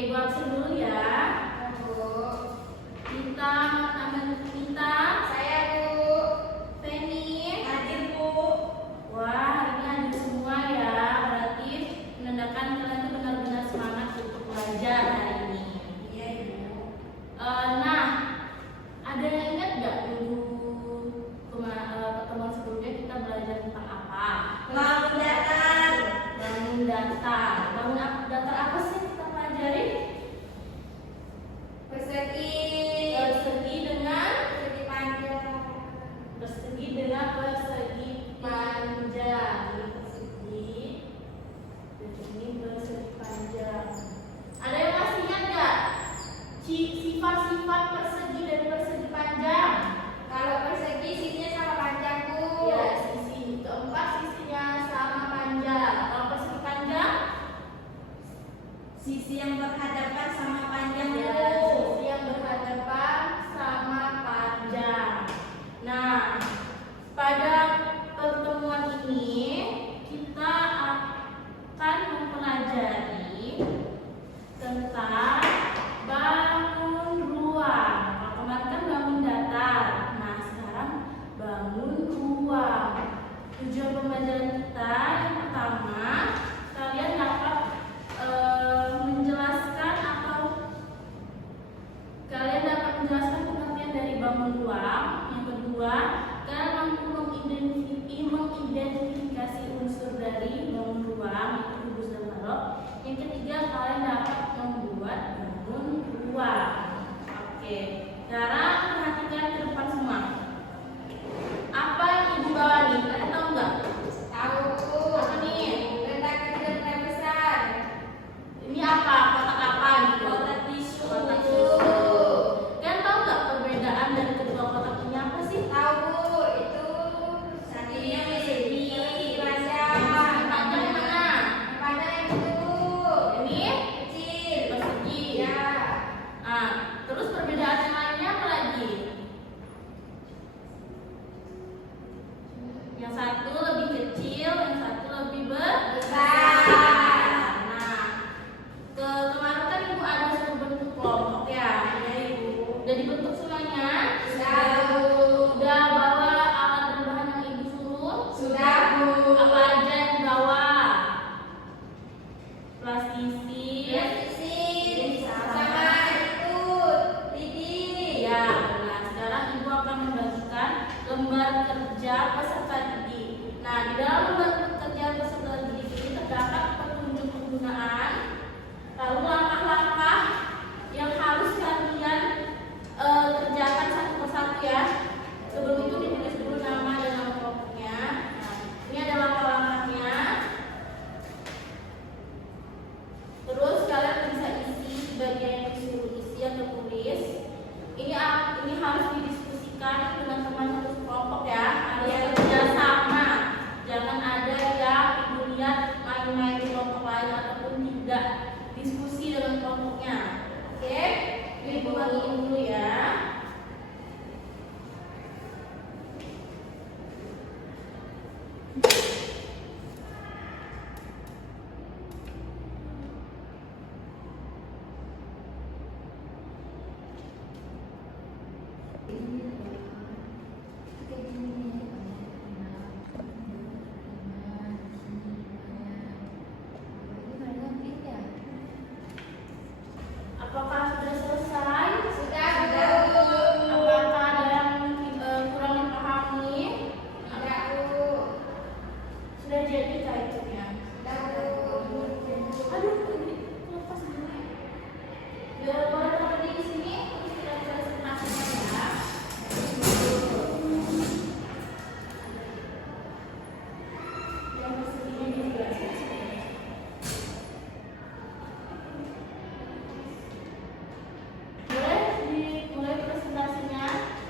Ibu absen dulu ya. Minta, Saya Bu. Feni. Hadir Bu. Wah, ini hadir semua ya. Berarti menandakan kalian tuh benar-benar semangat untuk belajar hari ini. Iya Ibu. Nah, ada yang ingat nggak dulu pertemuan sebelumnya kita belajar tentang apa? Bangun datar. Bangun datar. Datar apa sih yang kita pelajari? Persegi. Persegi dengan Persegi panjang. persegi dengan persegi panjang. Ini persegi panjang. Ada yang masih ingat nggak sifat-sifat persegi dan persegi panjang? Kalau persegi sisinya sama panjang Bu. Ya, sisi keempat sisinya sama panjang. Kalau persegi panjang, Sisi yang berhadapan sama panjang ya, Bu. sisi yang berhadapan sama panjang. Nah, pada pertemuan ini kita akan mempelajari tentang bangun ruang. Kalau kemarin kan bangun datar. Nah, sekarang bangun ruang. Tujuan pembelajaran kita yang pertama, kalian dapat menjelaskan atau kalian dapat menjelaskan pengertian dari bangun ruang. Yang kedua, kalian mampu mengidentifikasi unsur dari bangun ruang, itu rubus dan balok. Yang ketiga, kalian dapat membuat bangun ruang. Oke, sekarang perhatikan ke depan semua. Apa yang ibu bawa nih? Kalian tahu nggak? Tahu Bu. Apa nih? Letak kecil dan letak besar. Ini apa? Kotak apa nih? Kotak tisu. Kotak tisu. Kalian tahu nggak perbedaan dari kedua kotak ini apa sih? Tahu Bu. Itu Ini persegi. panjang. Persegi panjang yang mana? Panjang yang itu Bu. Ini Kecil. persegi. Ya. Ah, terus perbedaan yang lainnya apa lagi? Yang satu lebih kecil, yang satu lebih besar. Nah, kemarin kan ibu ada suruh bentuk kelompok ya. Iya Ibu. Udah dibentuk semuanya? Sudah Bu. Udah bawa alat dan bahan yang ibu suruh? Sudah Bu. Apa aja yang dibawa? Plastisi. Sisi sama itu lidi. Ya, nah sekarang ibu akan membagikan lembar kerja peserta didik. Nah, di dalam lembar kerja peserta didik ini terdapat petunjuk penggunaan, lalu langkah-langkah yang harus kalian kerjakan satu persatu ya. Sebelum itu ditulis dulu nama dan nama kelompoknya. Nah, ini ada langkah-langkahnya. Terus kalian bisa isi sebagian yang disuruh isi atau tulis. Ini harus didiskusikan dengan teman satu kelompok ya. Harus kerja sama. Jangan ada yang ibu lihat main-main di kelompok lain ataupun tidak diskusi dengan kelompoknya. Oke? Ibu bagiin dulu ya. Apakah sudah selesai? Sudah Bu. Apakah ada yang kurang dipahami? Tidak Bu. Sudah jadi kah itunya? Sudah Bu. Aduh, ini lepas dulu. Biar boleh taruh di sini, terus kita presentasikan ya. Yang perseginya juga. Boleh dimulai presentasinya?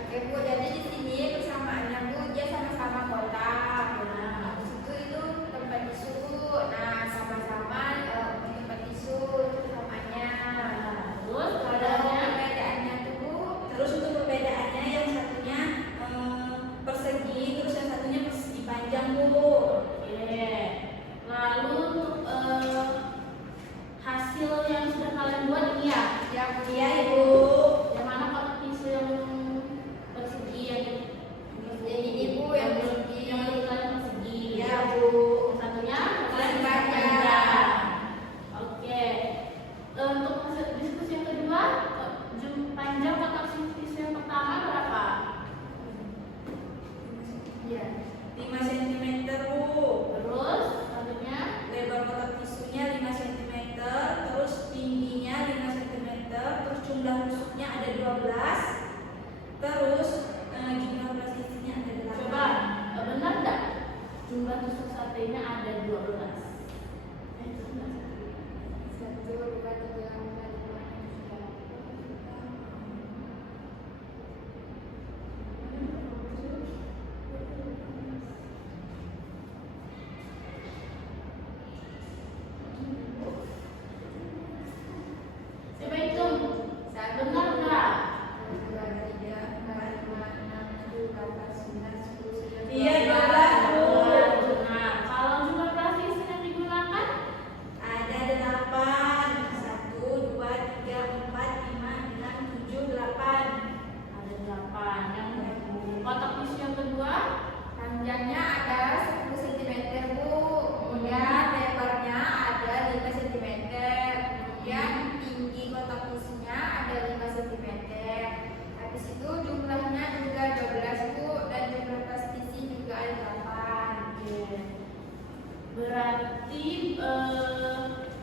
Oke Bu, jadi di sini persamaannya Bu, dia sama-sama kotak. Nah, Habis itu jumlah tusuk satenya ada 12. 1, 2, 3, 4, 5, 6, 7, 8. Coba hitung. Benar nggak? 1, 2, 3, 4, 5, 6, 7, 8, 9, 10, 11, Iya, 12. 12. Benar. Kalau jumlah plastis yang digunakan Ada 8. 1, 2, 3, 4, 5, 6, 7, 8. ada 8. Yang kotak tisu yang kedua Panjangnya ada 10 cm, Bu. Kemudian lebarnya ada 5 cm. Kemudian tinggi kotak tisunya ada 5 cm. Habis itu jumlahnya juga 12, Bu, dan jumlah plastisi juga ada 8. Oke. Berarti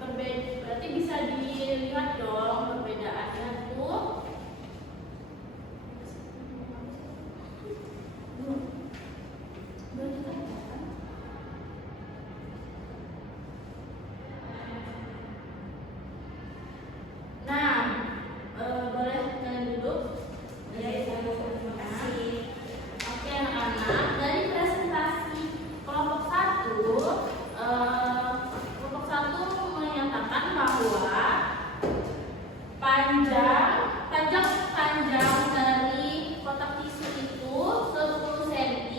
berarti bisa dilihat dong perbedaannya tuh. Nah, boleh kalian duduk. Terima kasih. Oke anak-anak, dari presentasi kelompok 1 menyatakan bahwa panjang dari kotak tisu itu 10 cm,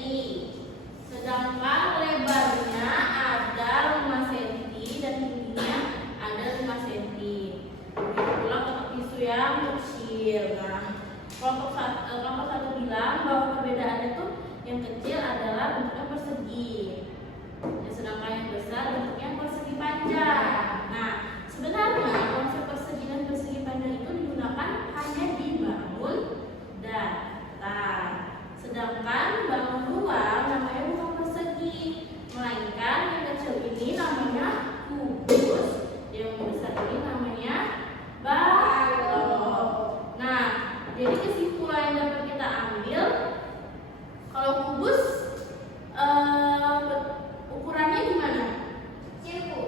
sedangkan lebarnya ada 5 cm dan tingginya ada 5 cm. Begitulah kotak tisu yang kecil. Nah, kelompok 1 bilang bahwa perbedaannya tuh yang kecil adalah bentuknya persegi, sedangkan yang besar bentuknya persegi panjang. Nah, sebenarnya konsep persegi dan persegi panjang itu digunakan hanya di bangun datar, sedangkan bangun ruang namanya bukan persegi, melainkan yang kecil ini namanya kubus, yang besar ini namanya balok. Nah, jadi kesimpulan yang dapat kita ambil, kalau kubus ukurannya gimana? Kecil, Bu.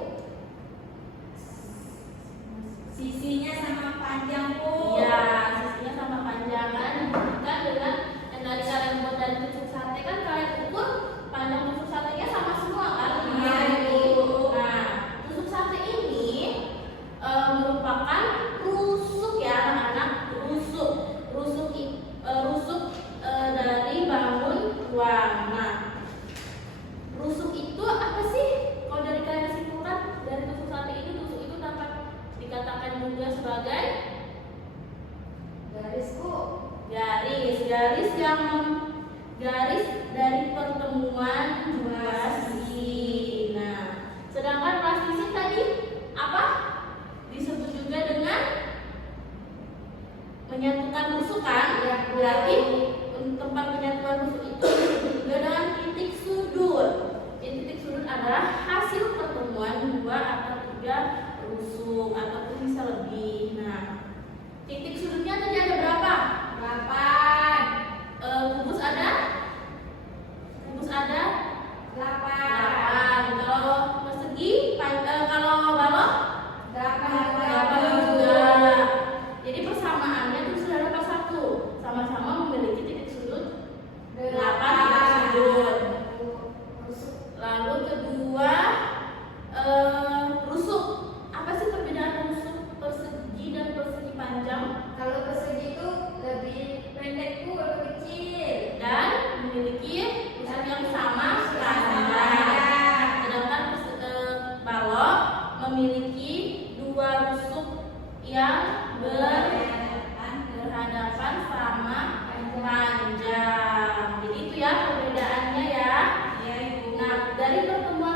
Sisinya sama panjang, Bu. Iya, sisinya sama panjang kan dibandingkan dengan yang tadi kalian buat dari tusuk sate kan kalian ukur panjang tusuk satenya sama semua kan? Iya, Bu. Nah, tusuk sate ini merupakan rusuk ya anak-anak, rusuk dari bangun ruang. Nah, rusuk itu apa sih? Kalau dari kalian simpulkan dari tusuk sate ini, tusuk itu dapat dikatakan juga sebagai Garis, Bu. garis dari pertemuan dua sisi. Nah, sedangkan plastisi tadi apa? Disebut juga dengan menyatukan rusuk kan? Iya, Bu. Berarti tempat penyatuan rusuk itu disebut juga dengan titik sudut. Jadi titik sudut adalah hasil pertemuan 2 atau 3 rusuk ataupun bisa lebih. Nah, titik sudutnya tadi ada berapa? 8. Kubus ada? 8. Kalau persegi, kalau balok 8 juga. Jadi persamaannya itu sudah dapat 1. Sama-sama memiliki titik sudut 8 titik sudut. Lalu kedua, rusuk. Apa sih perbedaan rusuk persegi dan persegi panjang? Kalau persegi itu lebih pendek, Bu, lebih kecil. Dan memiliki rusuk yang sama panjang. Sedangkan balok memiliki 2 rusuk yang berhadapan sama panjang. Jadi itu ya perbedaannya ya. Iya, Ibu. Nah, dari pertemuan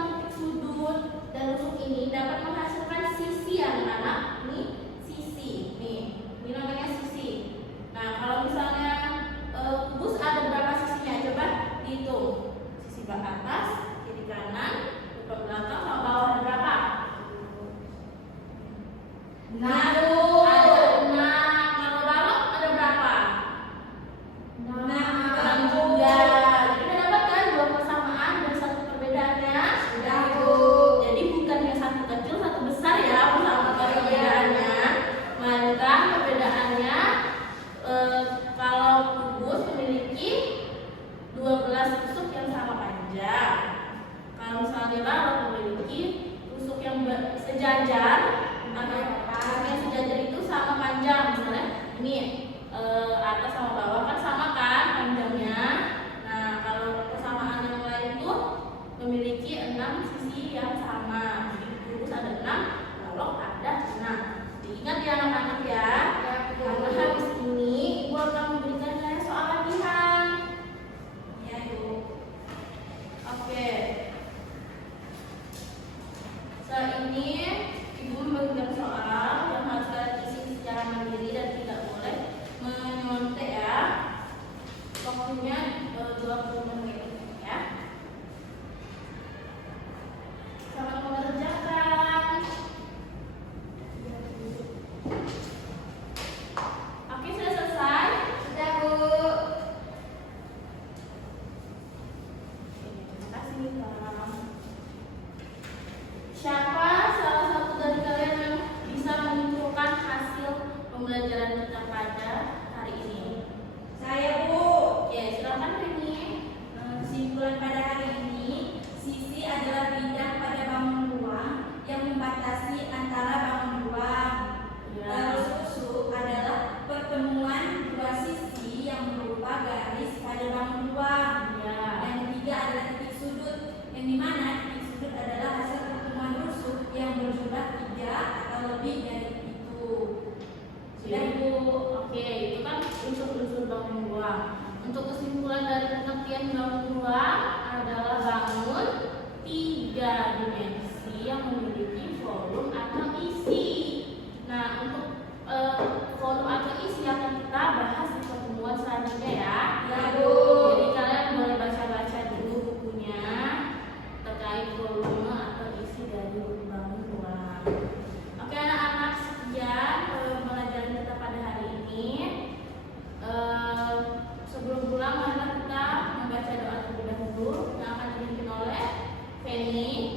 Kalau misalnya balok memiliki rusuk yang sejajar, atau rusuk yang sejajar itu sama panjang. Misalnya ini atas sama bawah kan sama kan panjangnya. Nah, kalau persamaan yang lain itu memiliki 6 sisi yang sama. Jadi lurus ada 6, balok ada 6. Diingat ya anak-anak ya. Karena habis ini Ibu akan memberikan saya soal latihan. Ya, Bu. Oke. Saat ini Ibu memberikan soal yang harus kalian isi secara mandiri dan tidak boleh menyontek ya. Waktunya 20 menit ya. Selamat mengerjakan. Oke, sudah selesai? Sudah, Bu. Terima kasih, Bang. Siapa salah satu dari kalian yang bisa menyimpulkan hasil pembelajaran kita pada hari ini? Saya, Bu. Oke, silakan Feni. Kesimpulan pada hari ini, sisi adalah bidang pada bangun ruang yang membatasi antara bangun ruang. Lalu susuk adalah pertemuan dua sisi yang berupa garis pada bangun ruang. Ya. Yang ketiga adalah titik sudut, yang dimana titik sudut adalah hasil pertemuan rusuk yang berjumlah 3 atau lebih dari itu. Sudah Bu. Oke, itu kan unsur-unsur bangun ruang. Untuk kesimpulan dari pengertian bangun ruang adalah bangun 3 dimensi yang memiliki volume atau isi. Nah, untuk volume atau isi akan kita bahas di pertemuan selanjutnya ya. Ya, Bu. Jadi kalian boleh baca-baca dulu bukunya terkait volume atau isi dari bangun ruang. Oke anak-anak, sekian pembelajaran kita pada hari ini. Sebelum pulang, marilah kita membaca doa terlebih dahulu yang akan dipimpin oleh Feni.